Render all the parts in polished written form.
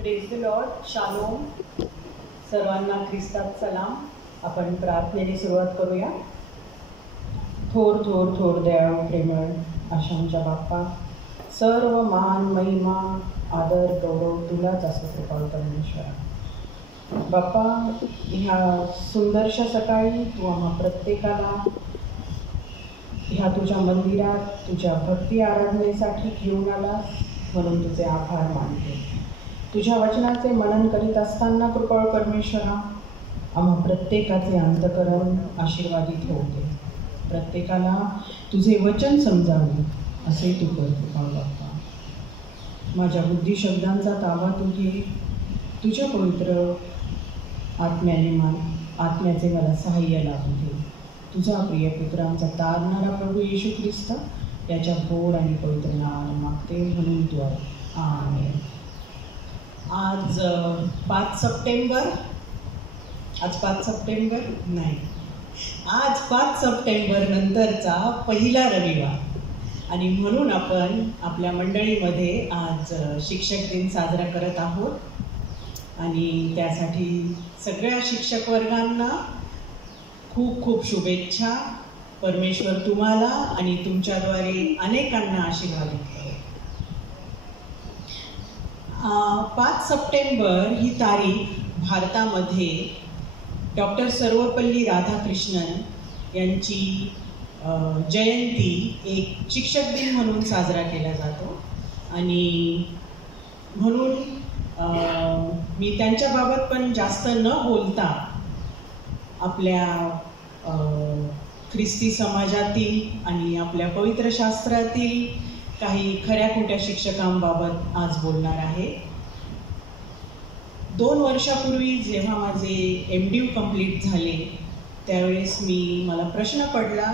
Praise the Lord, shalom. सर्वांना ख्रिस्तात सलाम. आपण प्रार्थनेने सुरुवात करूया. थोर थोर थोर दयाळू प्रेमळ आशांच्या बाप्पा, सर्व मान महिमा आदर गौरव तुलाच असं कृपाळू परमेश्वरा. बाप्पा, ह्या सुंदरशा सकाळी तू आम्हा प्रत्येकाला ह्या तुझ्या मंदिरात तुझ्या भक्ती आराधनेसाठी घेऊन आलास, म्हणून तुझे आभार मानते. तुझ्या वचनाचे मनन करीत असताना कृपाळू परमेश्वरा, आम्हा प्रत्येकाचे अंतःकरण आशीर्वादित होऊ दे. प्रत्येकाला तुझे वचन समजावे असे तू कर कृपाळू बाप्पा. माझ्या बुद्धिशब्दांचा ताबा तू घे. तुझ्या पवित्र आत्म्याचे मला सहाय्य लाभू दे. तुझा प्रिय पुत्रांचा तारणारा प्रभू येशू ख्रिस्त याच्या गोड आणि पवित्र नावाने मागते, म्हणून तू आमेन. आज 5 सप्टेंबर नंतरचा पहिला रविवार, आणि म्हणून आपण आपल्या मंडळीमध्ये आज शिक्षक दिन साजरा करत आहोत. आणि त्यासाठी सगळ्या शिक्षक वर्गांना खूप खूप शुभेच्छा. परमेश्वर तुम्हाला आणि तुमच्याद्वारे अनेकांना आशीर्वादित करो. 5 सप्टेंबर ही तारीख भारतामध्ये डॉक्टर सर्वपल्ली राधाकृष्णन यांची जयंती एक शिक्षक दिन म्हणून साजरा केला जातो. आणि म्हणून मी त्यांच्याबाबत पण जास्त न बोलता आपल्या ख्रिस्ती समाजातील आणि आपल्या पवित्र शास्त्रातील काही खऱ्या खोट्या शिक्षकांबाबत आज बोलणार आहे. 2 वर्षापूर्वी जेव्हा माझे MDU कंप्लीट झाले, त्यावेळेस मला प्रश्न पडला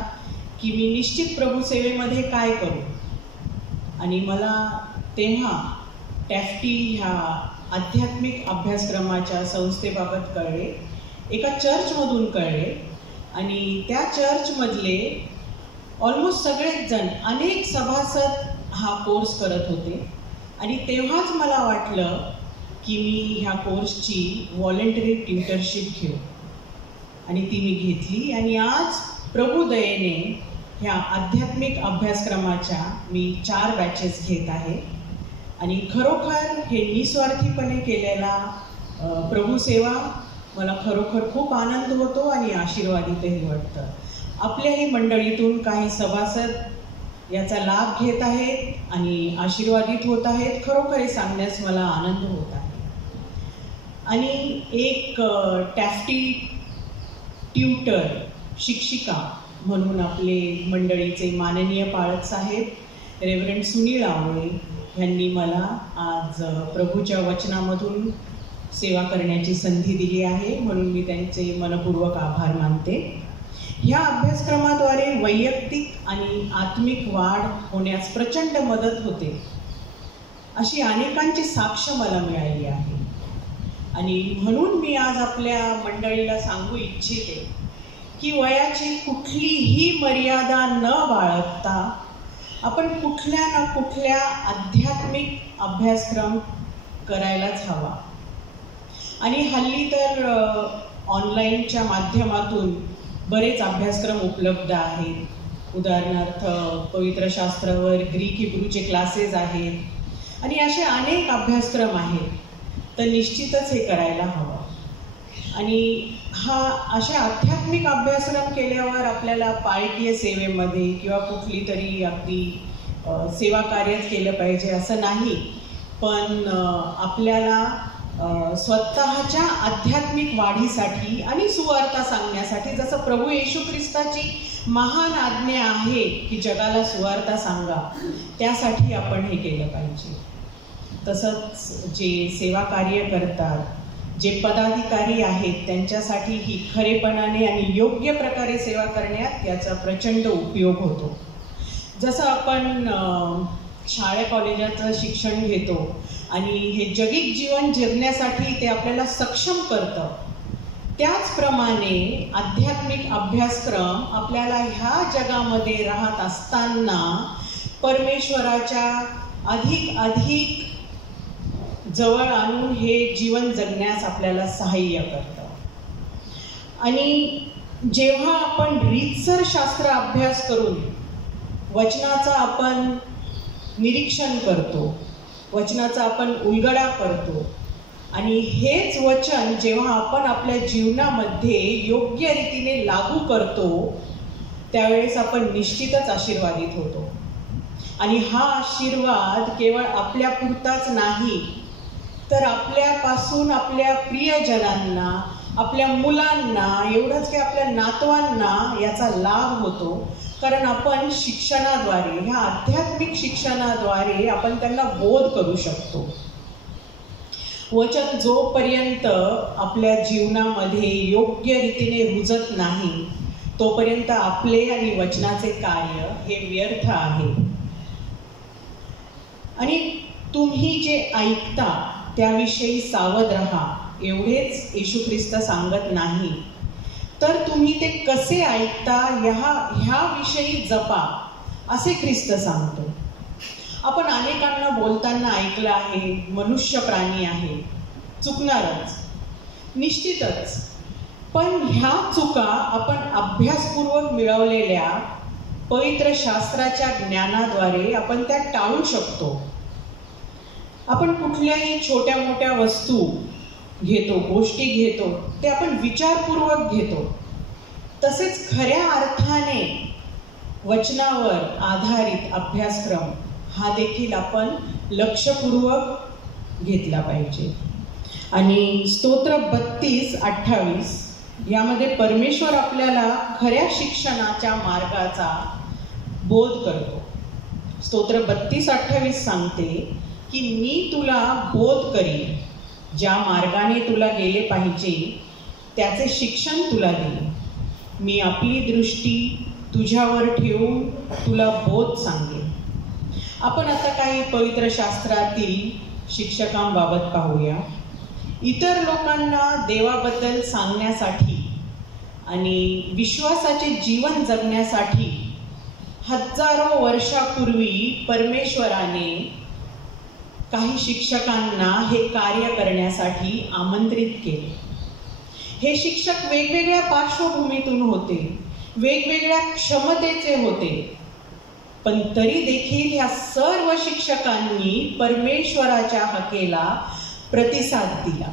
की मी निश्चित प्रभू सेवेमध्ये काय करू. आणि मला तेव्हा टॅफ्टी ह्या आध्यात्मिक अभ्यासक्रमाच्या संस्थेबाबत कळले, एका चर्चमधून कळले. आणि त्या चर्चमधले ऑलमोस्ट सगळेच जण, अनेक सभासद हा कोर्स करत होते. आणि तेव्हाच मला वाटलं की मी ह्या कोर्सची व्हॉलंटरी ट्युटरशिप घेऊ. आणि ती मी घेतली. आणि आज प्रभू दयेने ह्या आध्यात्मिक अभ्यासक्रमाच्या मी 4 बॅचेस घेत आहे. आणि खरोखर हे निस्वार्थीपणे केलेला प्रभू सेवा मला खरोखर खूप आनंद होतो आणि आशीर्वादितही वाटतं. आपल्याही मंडळीतून काही सभासद याचा लाभ घेत आहेत आणि आशीर्वादित होत आहेत. खरोखर हे सांगण्यास मला आनंद होत आहे. आणि एक टॅफ्टी ट्यूटर शिक्षिका म्हणून आपले मंडळीचे माननीय पाळक साहेब रेव्हरंड सुनील आवळे यांनी मला आज प्रभूच्या वचनामधून सेवा करण्याची संधी दिली आहे, म्हणून मी त्यांचे मनपूर्वक आभार मानते. ह्या अभ्यासक्रमाद्वारे वैयक्तिक आणि आत्मिक वाढ होण्यास प्रचंड मदत होते, अशी अनेकांची साक्ष मला मिळाली आहे. आणि म्हणून मी आज आपल्या मंडळीला सांगू इच्छिते की वयाची कुठलीही मर्यादा न बाळगता आपण कुठल्या ना कुठल्या आध्यात्मिक अभ्यासक्रम करायलाच हवा. आणि हल्ली तर ऑनलाईनच्या माध्यमातून बरेच अभ्यासक्रम उपलब्ध आहेत. उदाहरणार्थ पवित्र शास्त्रावर ग्रीक हिब्रूचे क्लासेस आहेत आणि असे अनेक अभ्यासक्रम आहेत. तर निश्चितच हे करायला हवं. आणि अशा आध्यात्मिक अभ्यासक्रम केल्यावर आपल्याला पाळकीय सेवेमध्ये किंवा कुठली तरी अगदी सेवा कार्यच केलं पाहिजे असं नाही, पण आपल्याला स्वतःच्या आध्यात्मिक वाढीसाठी आणि सुवार्ता सांगण्यासाठी, जसं प्रभू येशू ख्रिस्ताची महान आज्ञा आहे की जगाला सुवार्ता सांगा, त्यासाठी आपण हे केलं पाहिजे. तसंच जे सेवा कार्य करतात, जे पदाधिकारी आहेत, त्यांच्यासाठी ही खरेपणाने आणि योग्य प्रकारे सेवा करण्यात याचा प्रचंड उपयोग होतो. जसं आपण शाळा कॉलेजाचं शिक्षण घेतो आणि हे जगिक जीवन जगण्यासाठी ते आपल्याला सक्षम करतं, त्याचप्रमाणे आध्यात्मिक अभ्यासक्रम आपल्याला ह्या जगामध्ये राहत असताना परमेश्वराच्या अधिक जवळ आणून हे जीवन जगण्यास आपल्याला सहाय्य करतं. आणि जेव्हा आपण रीतसर शास्त्र अभ्यास करून वचनाचा आपण निरीक्षण करतो, वचनाचा आपण उलगडा करतो आणि हेच वचन जेव्हा आपण आपल्या जीवनामध्ये योग्य रीतीने लागू करतो, त्यावेळेस आपण निश्चितच आशीर्वादित होतो. आणि हा आशीर्वाद केवळ आपल्यापुरताच नाही, तर आपल्यापासून आपल्या प्रियजनांना, आपल्या मुलांना, एवढंच की आपल्या नातवांना याचा लाभ होतो. कारण आपण शिक्षणाद्वारे, ह्या आध्यात्मिक शिक्षणाद्वारे आपण त्यांना बोध करू शकतो. वचन जोपर्यंत आपल्या जीवनामध्ये योग्य रीतीने रुजत नाही, तोपर्यंत आपले आणि वचनाचे कार्य हे व्यर्थ आहे. आणि तुम्ही जे ऐकता त्याविषयी सावध राहा, एवढेच येशू ख्रिस्त सांगत नाही, तर तुम्ही ते कसे ऐकता ह्याविषयी जपा, असे ख्रिस्त सांगतो. आपण अनेकांना बोलताना ऐकलं आहे, मनुष्य प्राणी आहे, चुकणारच, निश्चितच. पण ह्या चुका आपण अभ्यासपूर्वक मिळवलेल्या पवित्र शास्त्राच्या ज्ञानाद्वारे आपण त्या टाळू शकतो. आपण कुठल्याही छोट्या मोठ्या वस्तू घेतो, गोष्टी घेतो, ते आपण विचारपूर्वक घेतो. तसेच खऱ्या अर्थाने वचनावर आधारित अभ्यासक्रम हा देखील आपण लक्षपूर्वक घेतला पाहिजे. आणि स्तोत्र 32:28 यामध्ये परमेश्वर आपल्याला खऱ्या शिक्षणाच्या मार्गाचा बोध करतो. स्तोत्र 32:28 सांगते की मी तुला बोध करीन, ज्या मार्गाने तुला गेले पाहिजे त्याचे शिक्षण तुला देईन. मी आपली दृष्टी तुझ्यावर ठेवून तुला बोध सांगेन. आपण आता काही पवित्र शास्त्रातील शिक्षकांबाबत पाहूया. इतर लोकांना देवाबद्दल सांगण्यासाठी आणि विश्वासाचे जीवन जगण्यासाठी हजारो वर्षापूर्वी परमेश्वराने काही शिक्षकांना हे कार्य करण्यासाठी आमंत्रित केले. हे शिक्षक वेगवेगळ्या पार्श्वभूमीतून होते, वेगवेगळ्या क्षमतेचे होते, पण तरी देखील या सर्व शिक्षकांनी परमेश्वराच्या हाकेला प्रतिसाद दिला.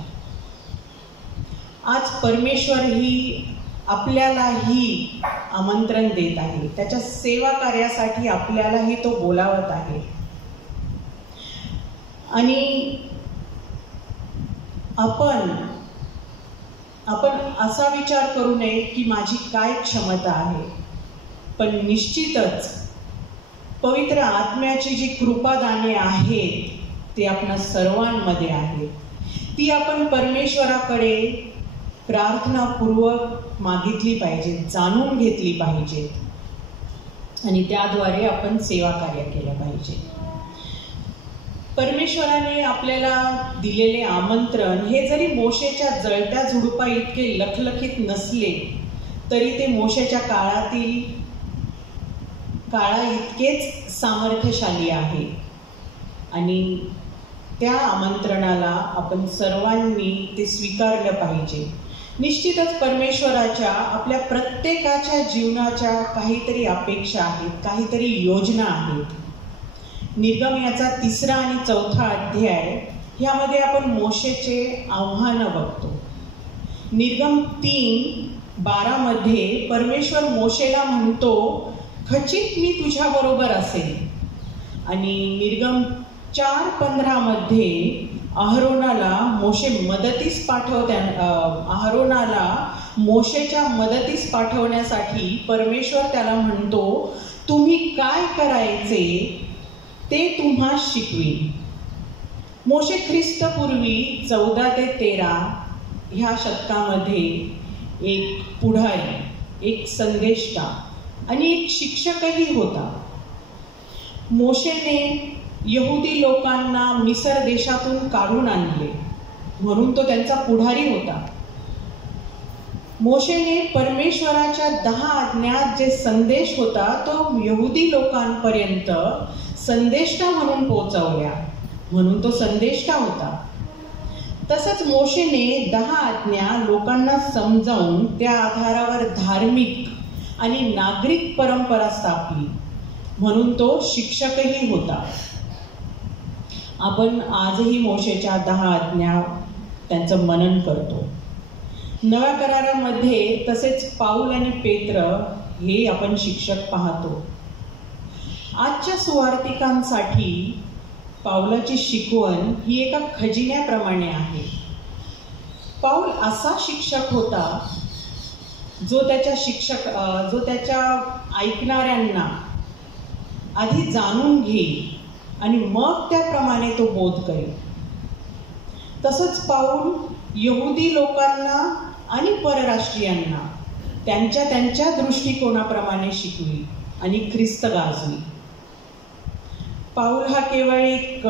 आज परमेश्वरही आपल्यालाही आमंत्रण देत आहे, त्याच्या सेवा कार्यासाठी आपल्यालाही तो बोलावत आहे. आणि आपण असा विचार करू नये की माझी काय क्षमता आहे, पण निश्चितच पवित्र आत्म्याची जी कृपादाने आहेत ती आपणा सर्वांमध्ये आहेत. ती आपण परमेश्वराकडे प्रार्थनापूर्वक मागितली पाहिजे, जाणून घेतली पाहिजे आणि त्याद्वारे आपण सेवा कार्य केलं पाहिजे. परमेश्वराने आपल्याला दिलेले आमंत्रण हे जरी मोशेच्या जळत्या झुडपा इतके लखलखीत नसले तरी ते मोशेच्या काळा इतकेच सामर्थ्यशाली आहे. आणि त्या आमंत्रणाला आपण सर्वांनी ते स्वीकारलं पाहिजे. निश्चितच परमेश्वराच्या आपल्या प्रत्येकाच्या जीवनाच्या काहीतरी अपेक्षा आहेत, काहीतरी योजना आहेत. निर्गम याचा 3 आणि 4 अध्याय ह्यामध्ये आपण मोशेचे आव्हानं बघतो. निर्गम 3:12 मध्ये परमेश्वर मोशेला म्हणतो, खचित मी तुझ्या बरोबर असेल. आणि निर्गम 4:15 मध्ये अहरोनाला मोशेच्या मदतीस पाठवण्यासाठी परमेश्वर त्याला म्हणतो, तुम्ही काय करायचे ते तुम्हा शिकवीन. मोशे ख्रिस्तपूर्वी 14 ते 13 ह्या शतकामध्ये एक पुढारी, एक संदेष्टा आणि एक शिक्षकही होता. मोशेने यहुदी लोकांना मिसर देशातून काढून आणले म्हणून तो त्यांचा पुढारी होता. मोशेने परमेश्वराच्या 10 आज्ञात जे संदेश होता तो यहुदी लोकांपर्यंत संदेष्टा म्हणून पोहोचवल्या म्हणून तो संदेष्टा होता. तसंच मोशेने 10 आज्ञा लोकांना समजावून त्या आधारावर धार्मिक आणि नागरिक परंपरा स्थापली, म्हणून तो शिक्षकही होता. आपण आजही मोशेच्या 10 आज्ञा त्यांचं मनन करतो. नव्या करारामध्ये तसेच पाऊल आणि पेत्र हे आपण शिक्षक पाहतो. आजच्या सुवार्तिकांसाठी पाऊलाची शिकवण ही एका खजिन्याप्रमाणे आहे. पाऊल असा शिक्षक होता जो त्याच्या ऐकणाऱ्यांना आधी जाणून घेईल आणि मग त्याप्रमाणे तो बोध करेल. तसंच पाऊल यहुदी लोकांना आणि परराष्ट्रीयांना त्यांच्या दृष्टिकोनाप्रमाणे शिकवी आणि ख्रिस्त गाजवी. पाऊल हा केवळ एक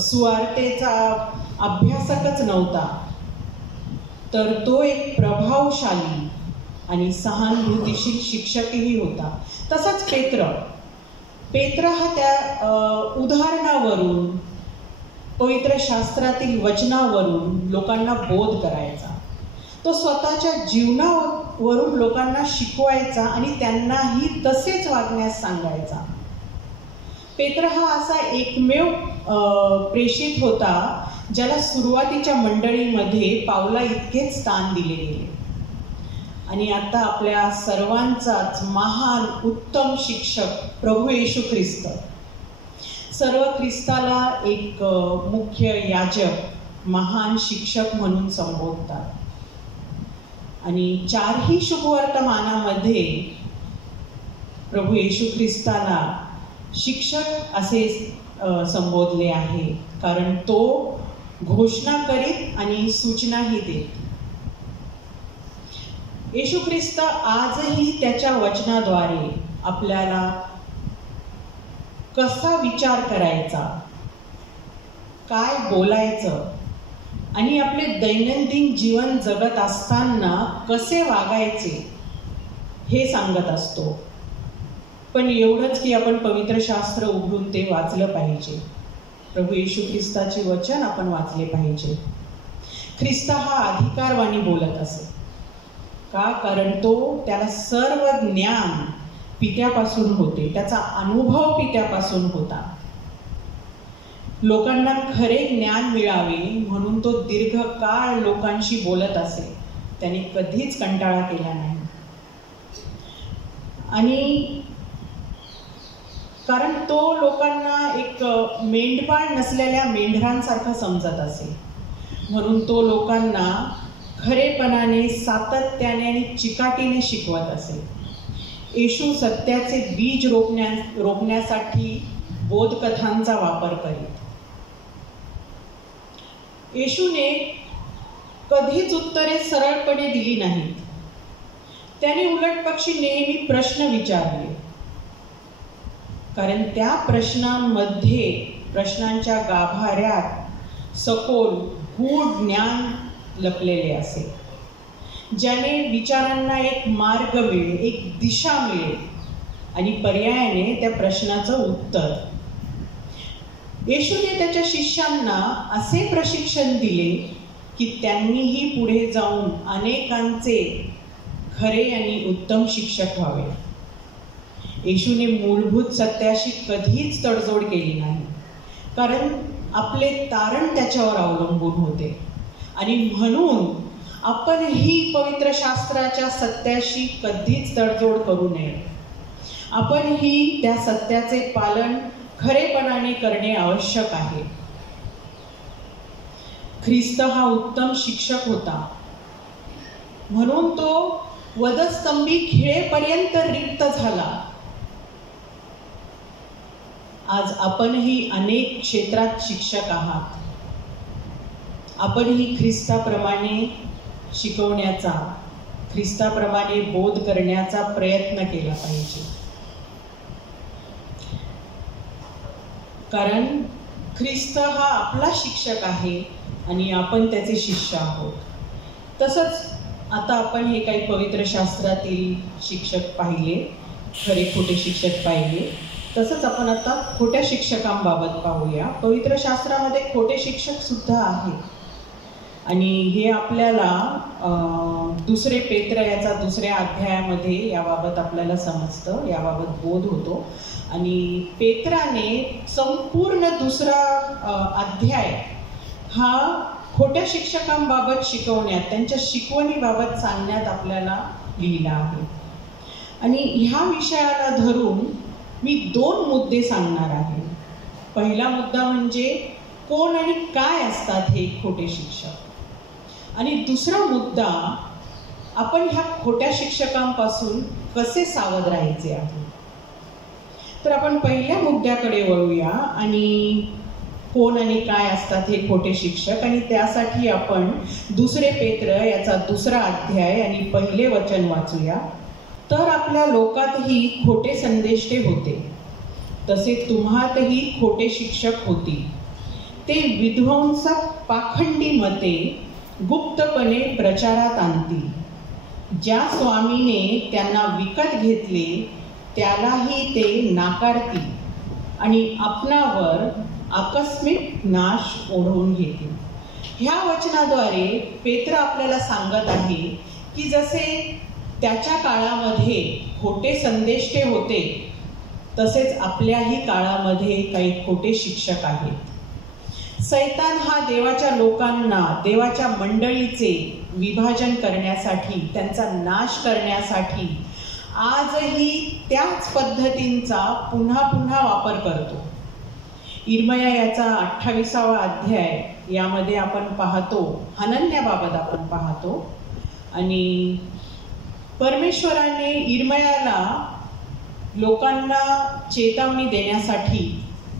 सुवार्तेचा अभ्यासकच नव्हता, तर तो एक प्रभावशाली आणि सहानुभूतीशील शिक्षकही होता. तसाच पेत्र हा त्या उदाहरणावरून, पवित्र शास्त्रातील वचनावरून लोकांना बोध करायचा. तो स्वतःच्या जीवनावरून लोकांना शिकवायचा आणि त्यांनाही तसेच वागण्यास सांगायचा. पेत्र हा असा एकमेव प्रेषित होता ज्याला सुरुवातीच्या मंडळीमध्ये पावला इतकेच स्थान दिले गेले. आणि आता आपल्या सर्वांचाच महान उत्तम शिक्षक प्रभू येशू ख्रिस्त, सर्व ख्रिस्ताला एक मुख्य याजक, महान शिक्षक म्हणून संबोधतात. आणि 4ही शुभवर्तमानामध्ये प्रभू येशू ख्रिस्ताला शिक्षक असे संबोधले आहे, कारण तो घोषणा करीत आणि सूचनाही देत. येशू ख्रिस्त आजही त्याच्या वचनाद्वारे आपल्याला कसा विचार करायचा, काय बोलायचं आणि आपले दैनंदिन जीवन जगत असताना कसे वागायचे हे सांगत असतो. पण एवढंच की आपण पवित्र शास्त्र उघडून ते वाचलं पाहिजे. प्रभू येशू ख्रिस्ताचे वचन आपण वाचले पाहिजे. ख्रिस्त हा अधिकारवाणी बोलत असे. का? कारण त्याला सर्व ज्ञान पित्यापासून होते, त्याचा अनुभव पित्यापासून होता. लोकांना खरे ज्ञान मिळावे म्हणून तो दीर्घकाळ लोकांशी बोलत असे. त्याने कधीच कंटाळा केला नाही. आणि कारण तो लोकांना एक मेंढपाळ नसलेल्या मेंढरांसारखा समजत असे, म्हणून तो लोकांना खरेपणाने, सातत्याने आणि चिकाटीने शिकवत असे. येशू सत्याचे बीज रोपण्यासाठी बोधकथांचा वापर करीत. येशूने कधीच उत्तरे सरळपणे दिली नाहीत. त्याने उलटपक्षी नेहमी प्रश्न विचारले, कारण त्या प्रश्नांच्या गाभाऱ्यात सखोल गूढ ज्ञान लपलेले असे, ज्याने विचारांना एक मार्ग मिळेल, एक दिशा मिळेल आणि पर्यायाने त्या प्रश्नाचं उत्तर. येशूने त्याच्या शिष्यांना असे प्रशिक्षण दिले की त्यांनीही पुढे जाऊन अनेकांचे खरे आणि उत्तम शिक्षक व्हावे. येशूने मूलभूत सत्याशी कधीच तडजोड केली नाही, कारण आपले तारण त्याच्यावर अवलंबून होते. आणि म्हणून आपणही पवित्र शास्त्राच्या सत्याशी कधीच तडजोड करू नये. आपणही त्या सत्याचे पालन खरेपणाने करणे आवश्यक आहे. ख्रिस्त हा उत्तम शिक्षक होता, म्हणून तो वधस्तंभी खिळेपर्यंत रिक्त झाला. आज आपणही अनेक क्षेत्रात शिक्षक आहात. आपणही ख्रिस्ताप्रमाणे शिकवण्याचा, ख्रिस्ताप्रमाणे बोध करण्याचा प्रयत्न केला पाहिजे. कारण ख्रिस्त हा आपला शिक्षक आहे आणि आपण त्याचे शिष्य आहोत. तसंच आता आपण हे काही पवित्र शास्त्रातील शिक्षक पाहिले, खरे खोटे शिक्षक पाहिले. तसंच आपण आता खोट्या शिक्षकांबाबत पाहूया. पवित्र शास्त्रामध्ये खोटे शिक्षक सुद्धा आहेत. आणि हे आपल्याला दुसरे पेत्र याचा दुसऱ्या अध्यायामध्ये याबाबत आपल्याला समजतं, याबाबत बोध होतो. आणि पेत्राने संपूर्ण दुसरा अध्याय हा खोट्या शिक्षकांबाबत शिकवण्यात, त्यांच्या शिकवणीबाबत सांगण्यात आपल्याला लिहिला आहे. आणि ह्या विषयाला धरून मी 2 मुद्दे सांगणार आहे. पहिला मुद्दा म्हणजे कोण आणि काय असतात हे खोटे शिक्षक, आणि दुसरा मुद्दा आपण ह्या खोट्या शिक्षकांपासून कसे सावध राहायचे आहे. तर आपण पहिल्या मुद्द्याकडे वळूया आणि कोण आणि काय असतात हे खोटे शिक्षक, आणि त्यासाठी आपण दुसरे पेत्र याचा दुसरा अध्याय आणि पहिले वचन वाचूया. तर आपल्या लोकातही खोटे संदेष्टे होते, तसे तुम्हातही खोटे शिक्षक होतील. ते विध्वंसक पाखंडी मते गुप्तपणे प्रचारात आणतील. ज्या स्वामीने त्यांना विकत घेतले त्यालाही ते नाकारतील आणि आपणावर आकस्मिक नाश ओढवून घेतील. ह्या वचनाद्वारे पेत्र आपल्याला सांगत आहे की जसे त्याच्या काळामध्ये खोटे संदेष्टे होते, तसेच आपल्याही काळामध्ये काही खोटे शिक्षक आहेत. सैतान हा देवाच्या लोकांना, देवाच्या मंडळीचे विभाजन करण्यासाठी, त्यांचा नाश करण्यासाठी आजही त्याच पद्धतींचा पुन्हा पुन्हा वापर करतो. इर्मया याचा 28वा अध्याय यामध्ये आपण पाहतो, हनन्याबाबत आपण पाहतो. आणि परमेश्वराने इर्मयाला लोकांना चेतावणी देण्यासाठी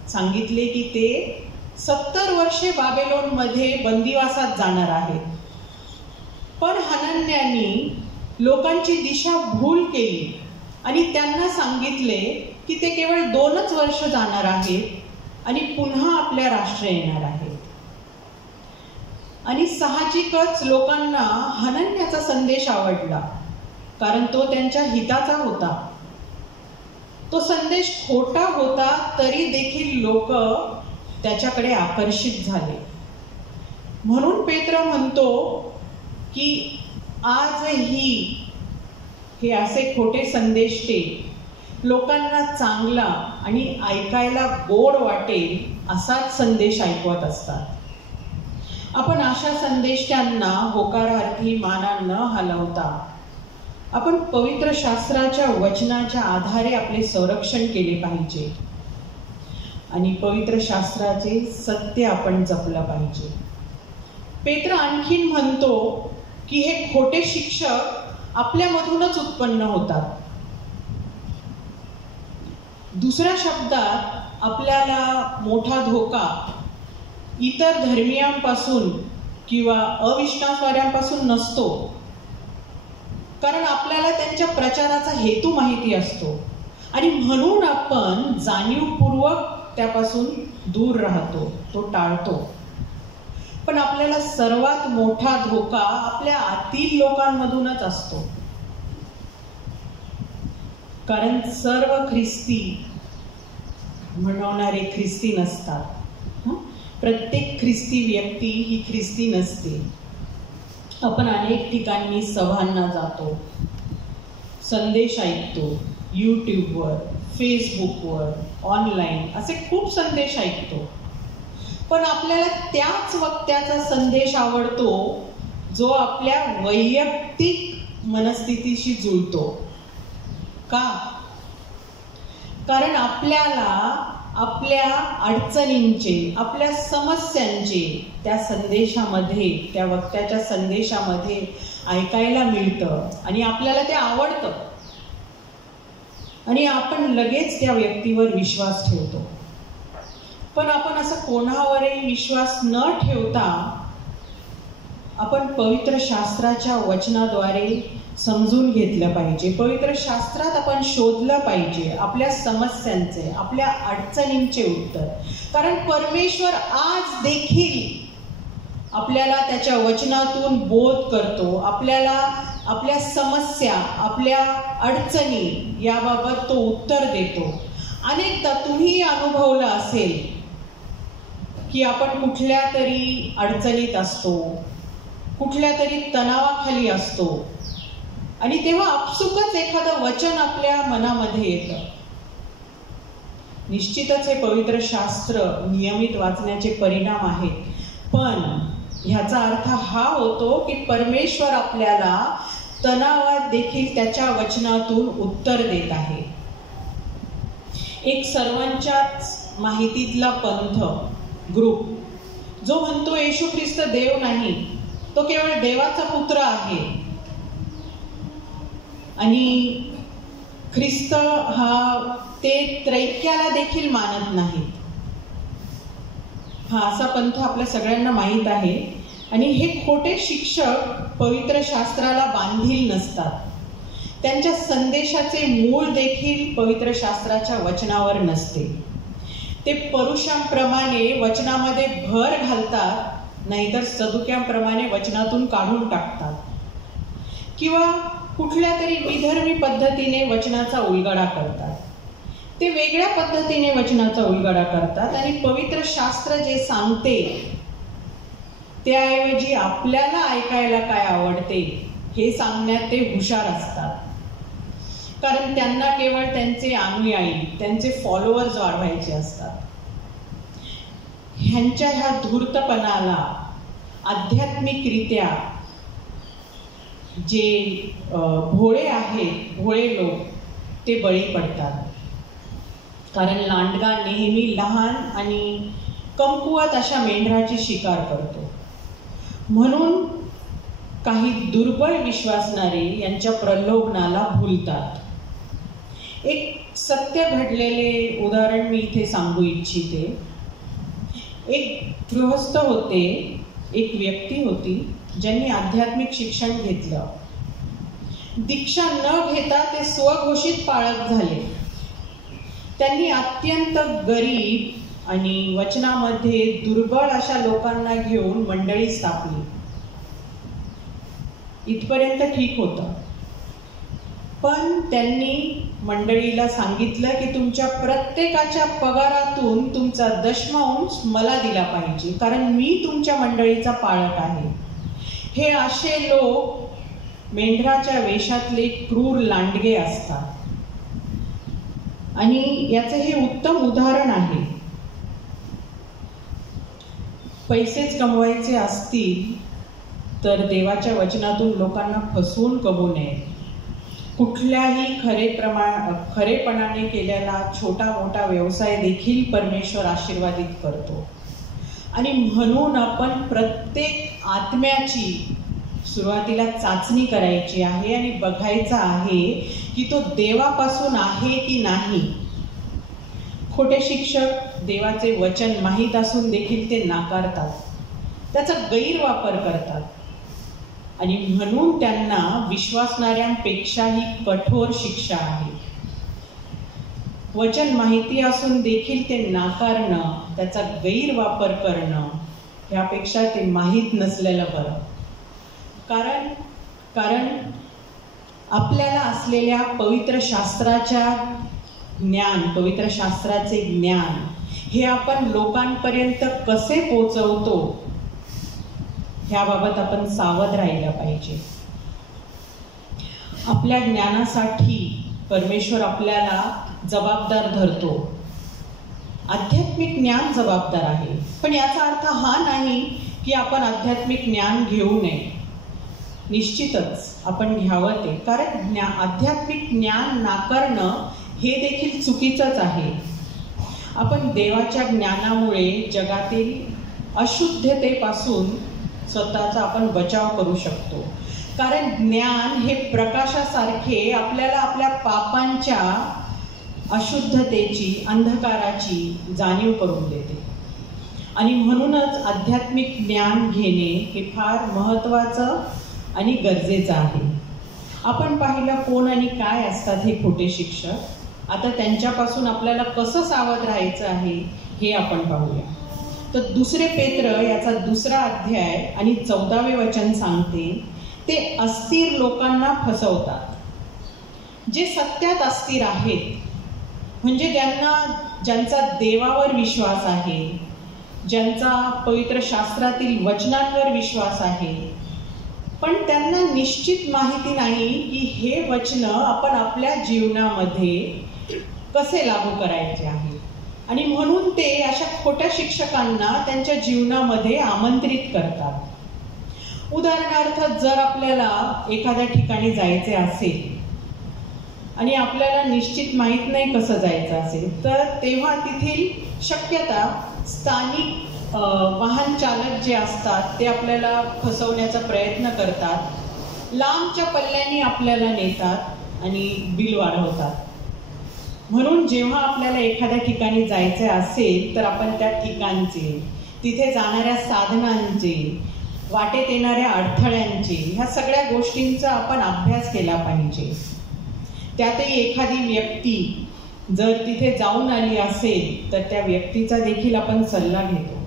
सांगितले की ते 70 वर्षे बाबेलोनमध्ये बंदिवासात जाणार आहेत. पण हनन्यानी लोकांची दिशा भूल केली आणि त्यांना सांगितले की ते केवळ 2च वर्ष जाणार आहेत आणि पुन्हा आपल्या राष्ट्र येणार आहेत. आणि साहजिकच लोकांना हनन्याचा संदेश आवडला, कारण तो त्यांच्या हिताचा होता. तो संदेश खोटा होता तरी देखील लोक त्याच्याकडे आकर्षित झाले. म्हणून पेत्र म्हणतो की आजही हे असे खोटे संदेष्टे लोकांना चांगला आणि ऐकायला गोड वाटेल असाच संदेश ऐकवत असतात. आपण अशा संदेशांना होकारार्थी माना न हलवता आपण पवित्र शास्त्राच्या वचनाच्या आधारे आपले संरक्षण केले पाहिजे आणि पवित्र शास्त्राचे सत्य आपण जपलं पाहिजे. पेत्र आणखीन म्हणतो की हे खोटे शिक्षक आपल्यामधूनच उत्पन्न होतात. दुसऱ्या शब्दात आपल्याला मोठा धोका इतर धर्मीयांपासून किंवा अविश्वासवाद्यांपासून नसतो, कारण आपल्याला त्यांच्या प्रचाराचा हेतू माहिती असतो आणि म्हणून आपण जाणीवपूर्वक त्यापासून दूर राहतो, तो टाळतो. पण आपल्याला सर्वात मोठा धोका आपल्या आतील लोकांमधूनच असतो, कारण सर्व ख्रिस्ती म्हणवणारे ख्रिस्ती नसतात. प्रत्येक ख्रिस्ती व्यक्ती ही ख्रिस्ती नसते. आपण अनेक ठिकाणी सभांना जातो, संदेश ऐकतो, यूट्यूबवर, फेसबुकवर, ऑनलाईन असे खूप संदेश ऐकतो. पण आपल्याला त्याच वक्त्याचा संदेश आवडतो जो आपल्या वैयक्तिक मनस्थितीशी जुळतो. का? कारण आपल्याला आपल्या अडचणींचे, आपल्या समस्यांचे त्या संदेशामध्ये, त्या वक्त्याच्या संदेशामध्ये ऐकायला मिळतं आणि आपल्याला ते आवडतं आणि आपण लगेच त्या व्यक्तीवर विश्वास ठेवतो. पण आपण असं कोणावरही विश्वास न ठेवता आपण पवित्र शास्त्राच्या वचनाद्वारे समजून घेतलं पाहिजे. पवित्र शास्त्रात आपण शोधलं पाहिजे आपल्या समस्यांचे, आपल्या अडचणींचे उत्तर. कारण परमेश्वर आज देखील आपल्याला त्याच्या वचनातून बोध करतो, आपल्याला आपल्या समस्या, आपल्या अडचणी याबाबत तो उत्तर देतो. अनेकदा तुम्ही अनुभवलं असेल की आपण कुठल्या तरी अडचणीत असतो कुठल्या तरी तणावाखाली असतो आणि तेव्हा आपसुकच एखादं वचन आपल्या मनामध्ये येतं. निश्चितच हे पवित्र शास्त्र नियमित वाचण्याचे परिणाम आहेत, पण ह्याचा अर्थ हा होतो की परमेश्वर आपल्याला तणावात देखील त्याच्या वचनातून उत्तर देत आहे. एक सर्वांच्याच माहितीतला पंथ ग्रुप जो म्हणतो येशू ख्रिस्त देव नाही, तो केवळ देवाचा पुत्र आहे आणि ख्रिस्त ते त्रैक्याला देखील मानत नाहीत. हा असा पंथ आपल्या सगळ्यांना माहीत आहे आणि हे खोटे शिक्षक पवित्र शास्त्राला बांधील नसतात. त्यांच्या संदेशाचे मूळ देखील पवित्र शास्त्राच्या वचनावर नसते. ते परुषांप्रमाणे वचनामध्ये भर घालतात, नाहीतर सदुक्यांप्रमाणे वचनातून काढून टाकतात किंवा कुठल्या तरी विधर्मी पद्धतीने वचनाचा उलगडा करतात. ते वेगळ्या पद्धतीने वचनाचा उलगडा करतात आणि पवित्र शास्त्र जे सांगते त्याऐवजी आपल्याला ऐकायला काय आवडते हे सांगण्यात ते हुशार असतात. कारण त्यांना केवळ त्यांचे अनुयायी, त्यांचे फॉलोअर्स वाढवायचे असतात. ह्यांच्या ह्या धूर्तपणाला आध्यात्मिकरित्या जे भोळे आहेत, भोळे लोक, ते बळी पडतात. कारण लांडगा नेहमी लहान आणि कमकुवत अशा मेंढराची शिकार करतो. म्हणून काही दुर्बळ विश्वासणारे यांच्या प्रलोभनाला भुलतात. एक सत्य घडलेले उदाहरण मी इथे सांगू इच्छिते. एक गृहस्थ होते, एक व्यक्ती होती ज्यांनी आध्यात्मिक शिक्षण घेतलं. दीक्षा न घेता ते स्वघोषित पाळक झाले. त्यांनी अत्यंत गरीब आणि वचनामध्ये दुर्बळ अशा लोकांना घेऊन मंडळी स्थापली. इथपर्यंत ठीक होतं, पण त्यांनी मंडळीला सांगितलं की तुमच्या प्रत्येकाच्या पगारातून तुमचा दशमांश मला दिला पाहिजे, कारण मी तुमच्या मंडळीचा पाळक आहे. हे असे लोक मेंढराच्या वेशातले क्रूर लांडगे असतात आणि याचे हे उत्तम उदाहरण आहे. पैसेच कमवायचे असतील तर देवाच्या वचनातून लोकांना फसवून कमवू नये. कुठल्याही खरेपणाने केलेला छोटा मोठा व्यवसाय देखील परमेश्वर आशीर्वादित करतो आणि म्हणून आपण प्रत्येक आत्म्याची सुरुवातीला चाचणी करायची आहे आणि बघायचं आहे की तो देवापासून आहे की नाही. खोटे शिक्षक देवाचे वचन माहीत असून देखील ते नाकारतात, त्याचा गैरवापर करतात आणि म्हणून त्यांना विश्वासणाऱ्यांपेक्षाही कठोर शिक्षा आहे. वचन माहिती असून देखील ते नाकारणं, त्याचा गैरवापर करणं यापेक्षा ते माहीत नसलेलं बरं. कारण आपल्याला असलेल्या पवित्र शास्त्राचे ज्ञान हे आपण लोकांपर्यंत कसे पोहोचवतो ह्याबाबत आपण सावध राहायला पाहिजे. आपल्या ज्ञानासाठी परमेश्वर आपल्याला जबाबदार धरतो. आध्यात्मिक ज्ञान जबाबदार आहे, पण याचा अर्थ हा नाही की आपण आध्यात्मिक ज्ञान घेऊ नये. निश्चितच आपण घ्यावं ते, कारण आध्यात्मिक ज्ञान नाकारणं हे देखील चुकीचंच आहे. आपण देवाच्या ज्ञानामुळे जगातील अशुद्धतेपासून स्वतःचा आपण बचाव करू शकतो. कारण ज्ञान हे प्रकाशासारखे आपल्याला आपल्या पापांच्या अशुद्धतेची, अंधकाराची जाणीव करून देते आणि म्हणूनच आध्यात्मिक ज्ञान घेणे हे फार महत्त्वाचं आणि गरजेचं आहे. आपण पाहिलं कोण आणि काय असतात हे खोटे शिक्षक. आता त्यांच्यापासून आपल्याला कसं सावध राहायचं आहे हे आपण पाहूया. तर 2 पेत्र याचा 2 अध्याय आणि 14वे वचन सांगते, ते अस्थिर लोकांना फसवतात. जे सत्यात अस्थिर आहेत, म्हणजे ज्यांचा देवावर विश्वास आहे, ज्यांचा पवित्र शास्त्रातील वचनांवर विश्वास आहे, पण त्यांना निश्चित माहिती नाही की हे वचन आपण आपल्या जीवनामध्ये कसे लागू करायचे आहे. आणि म्हणून ते अशा खोट्या शिक्षकांना त्यांच्या जीवनामध्ये आमंत्रित करतात. उदाहरणार्थ, जर आपल्याला एखाद्या ठिकाणी जायचे असेल आणि आपल्याला निश्चित माहीत नाही कसं जायचं असेल, तर तेव्हा तेथील शक्यता स्थानिक वाहन चालक जे असतात ते आपल्याला फसवण्याचा प्रयत्न करतात, लांबच्या पल्ल्याने आपल्याला नेतात आणि बिल वाढवतात. म्हणून जेव्हा आपल्याला एखाद्या ठिकाणी जायचे असेल तर आपण त्या ठिकाणचे, तिथे जाणाऱ्या साधनांचे, वाटेत येणाऱ्या अडथळ्यांचे, ह्या सगळ्या गोष्टींचा आपण अभ्यास केला पाहिजे. त्यातही एखादी व्यक्ती जर तिथे जाऊन आली असेल तर त्या व्यक्तीचा देखील आपण सल्ला घेतो.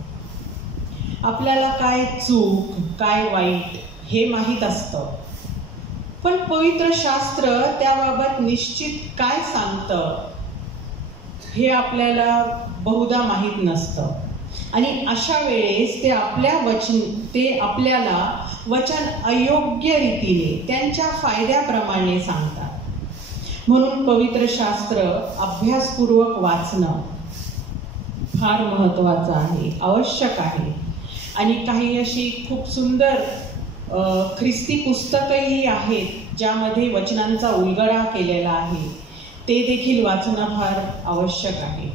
आपल्याला काय चूक, काय वाईट हे माहीत असतं, पण पवित्र शास्त्र त्याबाबत निश्चित काय सांगतं हे आपल्याला बहुधा माहीत नसतं. आणि अशा वेळेस ते आपल्याला वचन अयोग्य रीतीने त्यांच्या फायद्याप्रमाणे सांगतात. म्हणून पवित्र शास्त्र अभ्यासपूर्वक वाचणं फार महत्त्वाचं आहे, आवश्यक आहे. आणि काही अशी खूप सुंदर ख्रिस्ती पुस्तकंही आहेत ज्यामध्ये वचनांचा उलगडा केलेला आहे, ते देखील वाचणं फार आवश्यक आहे.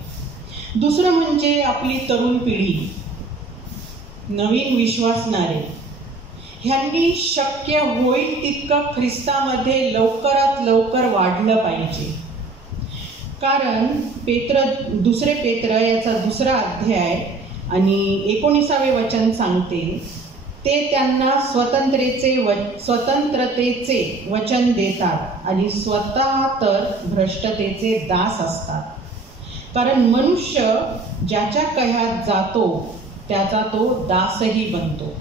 दुसरं म्हणजे आपली तरुण पिढी, नवीन विश्वासणारे, ह्यांनी शक्य होईल तितकं ख्रिस्तामध्ये लवकरात लवकर वाढलं पाहिजे. कारण दुसरे पेत्र याचा 2रा अध्याय आणि 19वे वचन सांगते, ते त्यांना स्वतंत्रतेचे वचन देतात आणि स्वतः तर भ्रष्टतेचे दास असतात. कारण मनुष्य ज्याच्या कह्यात जातो त्याचा तो दासही बनतो.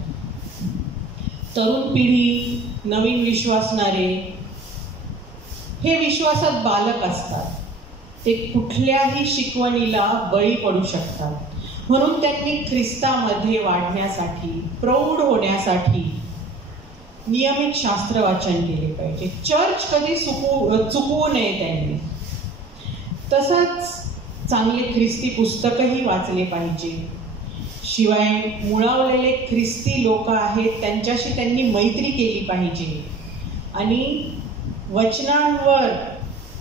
तरुण पिढी, नवीन विश्वासणारे हे विश्वासात बालक असतात. ते कुठल्याही शिकवणीला बळी पडू शकतात. म्हणून त्यांनी ख्रिस्तामध्ये वाढण्यासाठी, प्रौढ होण्यासाठी नियमित शास्त्र वाचन केले पाहिजे. चर्च कधी चुकवू नये त्यांनी. तसंच चांगले ख्रिस्ती पुस्तकही वाचले पाहिजे. शिवाय मुळावलेले ख्रिस्ती लोक आहेत त्यांच्याशी त्यांनी मैत्री केली पाहिजे आणि वचनांवर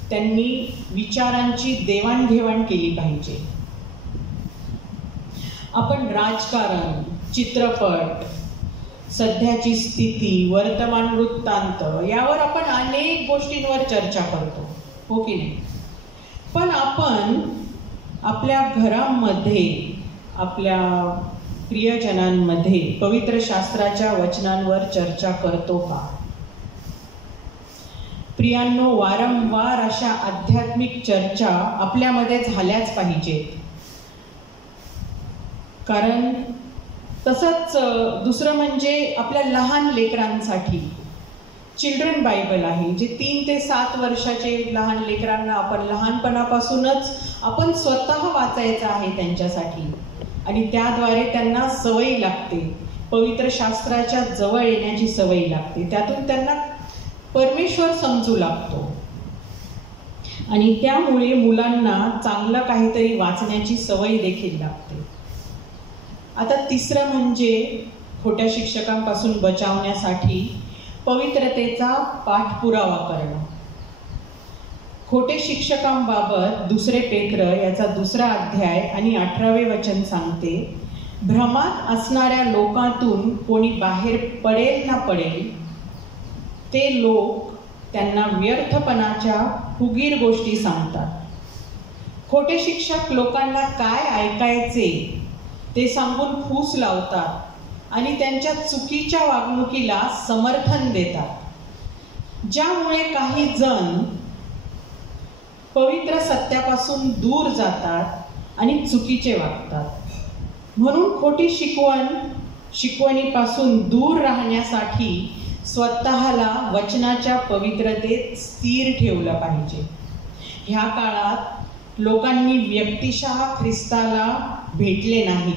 त्यांनी विचारांची देवाणघेवाण केली पाहिजे. आपण राजकारण, चित्रपट, सध्याची स्थिती, वर्तमान वृत्तांत यावर आपण अनेक गोष्टींवर चर्चा करतो, हो की नाही? पण आपण आपल्या घरामध्ये, आपल्या प्रियजनांमध्ये पवित्र शास्त्राच्या वचनांवर चर्चा करतो का? प्रियांनो, वारंवार अशा आध्यात्मिक चर्चा आपल्यामध्ये झाल्याच पाहिजेत. कारण तसंच दुसरं म्हणजे आपल्या लहान लेकरांसाठी चिल्ड्रन बायबल आहे, जे 3 ते 7 वर्षाचे लहान लेकरांना आपण लहानपणापासूनच आपण स्वतः वाचायचं आहे त्यांच्यासाठी. आणि त्याद्वारे त्यांना सवय लागते, पवित्र शास्त्राच्या जवळ येण्याची सवय लागते. त्यातून त्यांना परमेश्वर समजू लागतो आणि त्यामुळे मुलांना चांगलं काहीतरी वाचण्याची सवय देखील लागते. आता तिसरं म्हणजे खोट्या शिक्षकांपासून बचावण्यासाठी पवित्रतेचा पाठपुरावा करणं. खोटे शिक्षकांबाबत 2 पेत्र याचा 2रा अध्याय आणि 18वे वचन सांगते, भ्रमात असणाऱ्या लोकांतून कोणी बाहेर पडेल ना पडेल, ते लोक त्यांना व्यर्थपणाच्या फुगीर गोष्टी सांगतात. खोटे शिक्षक लोकांना काय ऐकायचे ते सांगून फूस लावतात आणि त्यांच्या चुकीच्या वागणुकीला समर्थन देतात, ज्यामुळे काही जण पवित्र सत्यापासून दूर जातात आणि चुकीचे वागतात. म्हणून खोटी शिकवणीपासून दूर राहण्यासाठी स्वतःला वचनाच्या पवित्रतेत स्थिर ठेवलं पाहिजे. ह्या काळात लोकांनी व्यक्तिशः ख्रिस्ताला भेटले नाही,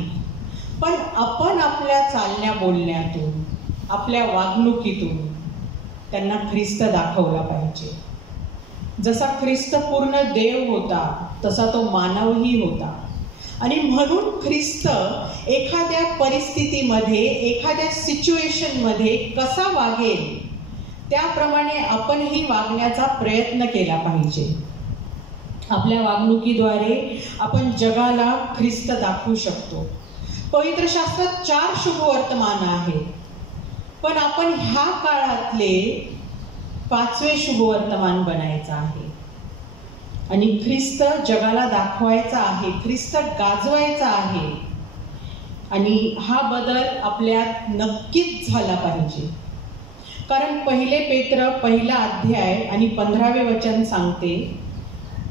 पण आपण आपल्या चालण्या बोलण्यातून, आपल्या वागणुकीतून त्यांना ख्रिस्त दाखवला पाहिजे. जसा ख्रिस्त पूर्ण देव होता तसा तो मानवही होता आणि म्हणून ख्रिस्त एखाद्या परिस्थितीमध्ये, एखाद्या सिच्युएशनमध्ये कसा वागेल त्याप्रमाणे आपणही वागण्याचा प्रयत्न केला पाहिजे. आपल्या वागणुकीद्वारे आपण जगाला ख्रिस्त दाखवू शकतो. पवित्र शास्त्रात 4 शुभवर्तमान आहेत, पण आपण ह्या काळातले 5वे शुभवर्तमान बनायचं आहे आणि ख्रिस्त जगाला दाखवायचा आहे, ख्रिस्त गाजवायचा आहे. आणि हा बदल आपल्यात नक्कीच झाला पाहिजे. कारण 1 पेत्र 1 अध्याय आणि 15वे वचन सांगते,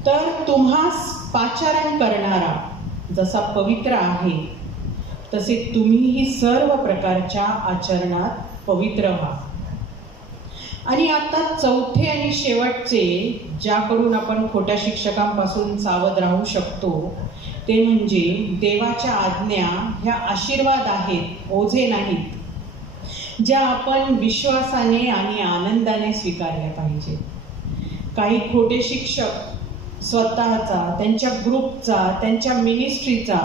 तर तुम्हास पाचारण करणारा जसा पवित्र आहे तसे तुम्हीही सर्व प्रकारच्या आचरणात पवित्र व्हा. आणि आता 4थे आणि शेवटचे, ज्याकडून आपण खोट्या शिक्षकांपासून सावध राहू शकतो, ते म्हणजे देवाच्या आज्ञा ह्या आशीर्वाद आहेत, ओझे नाहीत, ज्या आपण विश्वासाने आणि आनंदाने स्वीकारल्या पाहिजे. काही खोटे शिक्षक स्वतःचा, त्यांच्या ग्रुपचा, त्यांच्या मिनिस्ट्रीचा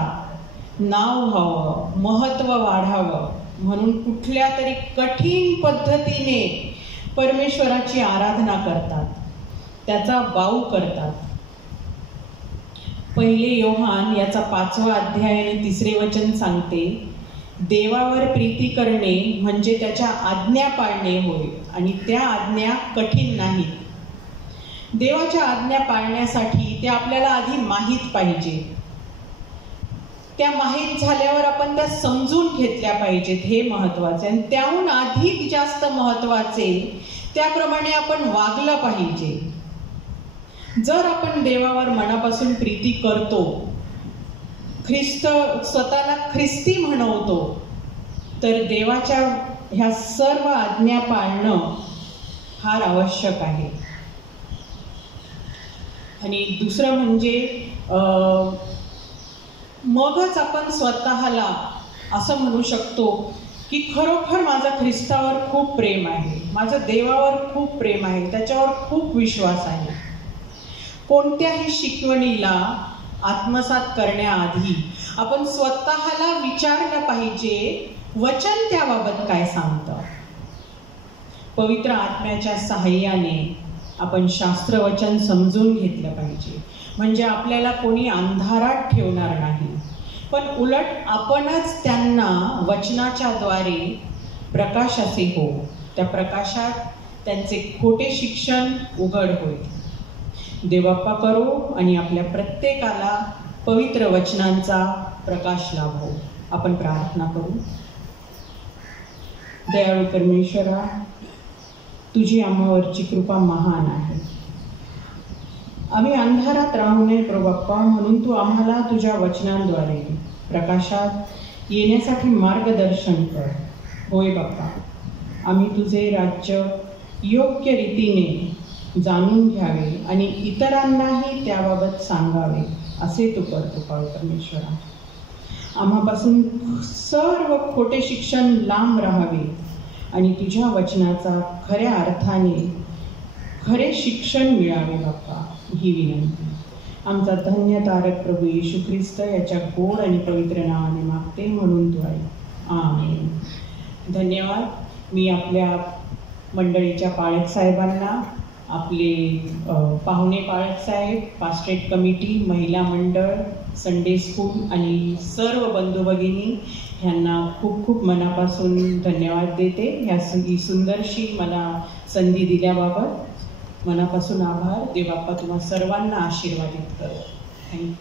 नाव व्हावं, महत्त्व वाढावं म्हणून कुठल्या तरी कठीण पद्धतीने परमेश्वराची आराधना करतात, त्याचा बाऊ करतात. 1 योहान याचा 5वा अध्याय आणि 3रे वचन सांगते, देवावर प्रीती करणे म्हणजे त्याच्या आज्ञा पाळणे होय आणि त्या आज्ञा कठीण नाहीत. देवाच्या आज्ञा पाळण्यासाठी ते आपल्याला आधी माहीत पाहिजे. त्या माहीत झाल्यावर आपण त्या समजून घेतल्या पाहिजेत, हे महत्त्वाचे. आणि त्याहून अधिक जास्त महत्त्वाचे, त्याप्रमाणे आपण वागलं पाहिजे. जर आपण देवावर मनापासून प्रीती करतो, ख्रिस्त स्वतःला ख्रिस्ती म्हणवतो, तर देवाच्या ह्या सर्व आज्ञा पाळणं फार आवश्यक आहे. आणि दुसरं म्हणजे मगच आपण स्वतःला असं म्हणू शकतो की खरोखर माझं ख्रिस्तावर खूप प्रेम आहे, माझं देवावर खूप प्रेम आहे, त्याच्यावर खूप विश्वास आहे. कोणत्याही शिकवणीला आत्मसात करण्याआधी आपण स्वतःला विचारलं पाहिजे, वचन त्याबाबत काय सांगतं. पवित्र आत्म्याच्या सहाय्याने आपण शास्त्रवचन समजून घेतलं पाहिजे, म्हणजे आपल्याला कोणी अंधारात ठेवणार नाही, पण उलट आपणच त्यांना वचनाच्या द्वारे प्रकाशाचे हो, त्या प्रकाशात त्यांचे खोटे शिक्षण उघड होईल. देवबाप्पा करो आणि आपल्या प्रत्येकाला पवित्र वचनांचा प्रकाश लाभो. आपण प्रार्थना करू. दयाळू परमेश्वरा, तुझी आम्हावरची कृपा महान आहे. आम्ही अंधारात राहू नये प्रभू बाप्पा, म्हणून तू आम्हाला तुझ्या वचनांद्वारे प्रकाशात येण्यासाठी मार्गदर्शन कर. होय बाप्पा, आम्ही तुझे राज्य योग्य रीतीने जाणून घ्यावे आणि इतरांनाही त्याबाबत सांगावे, असे तू करतो परमेश्वरा. आम्हापासून सर्व खोटे शिक्षण लांब राहावे आणि तुझ्या वचनाचा खऱ्या अर्थाने खरे शिक्षण मिळावे बाप्पा, ही विनंती आमचा धन्य तारक प्रभू येशू ख्रिस्त याच्या गोड आणि पवित्र नावाने मागते, म्हणून तू आहे. आमेन. धन्यवाद. मी आपल्या मंडळीच्या पाळक साहेबांना, आपले पाहुणे पाळक साहेब, पास्ट्रेट कमिटी, महिला मंडळ, संडे स्कूल आणि सर्व बंधू भगिनी ह्यांना खूप खूप मनापासून धन्यवाद देते. ही सुंदरशी मला संधी दिल्याबाबत मनापासून आभार. देवबाप्पा तुम्हा सर्वांना आशीर्वादित करो. थँक्यू.